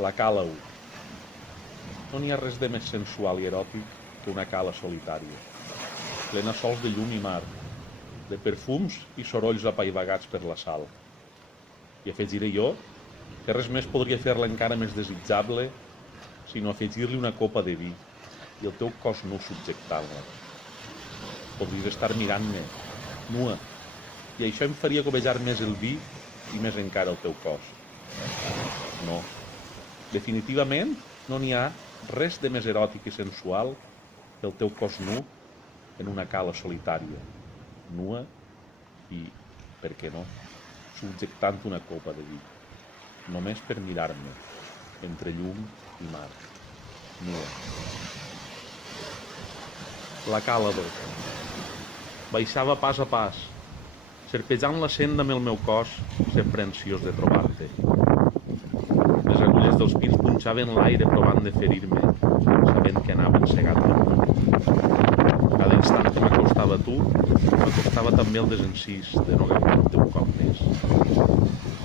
La cala 1. No n'hi ha res de més sensual i eròtic que una cala solitària, plena sols de llum i mar, de perfums i sorolls apaivagats per la sal. I afegiré jo que res més podria fer-la encara més desitjable sinó afegir-li una copa de vi i el teu cos nu subjectant-la. Podries estar mirant-me, nua, i això em faria cobejar més el vi i més encara el teu cos. No, definitivament no n'hi ha res de més eròtic i sensual que el teu cos nu en una cala solitària, nua i, per què no, subjectant una copa de vi, només per mirar-me, entre llum i mar, nua. La cala 2. Baixava pas a pas, serpejant la senda amb el meu cos, sempre ansiós de trobar-te. Les agulles dels pins punxaven l'aire provant de ferir-me, sabent que anava encegat al món. Cada instant que m'acostava a tu, m'acostava també el desencís de no gaudir el teu cop més.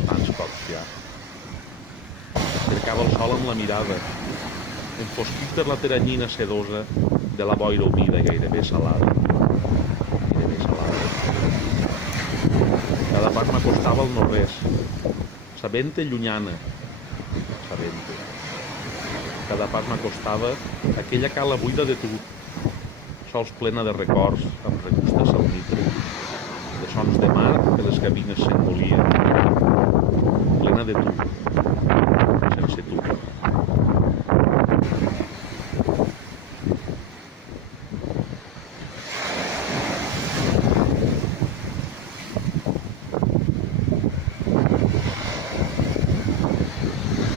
Tants cops ja. Cercava el sol amb la mirada, enfosquit per la teranyina sedosa de la boira humida i gairebé salada. Cada pas m'acostava al no-res, sabent-te llunyana, sabent-te. Cada pas m'acostava a aquella cala buida de tu, sols plena de records amb regust de salnitre, de sons de mar que les gavines s'engolien, plena de tu, sense tu.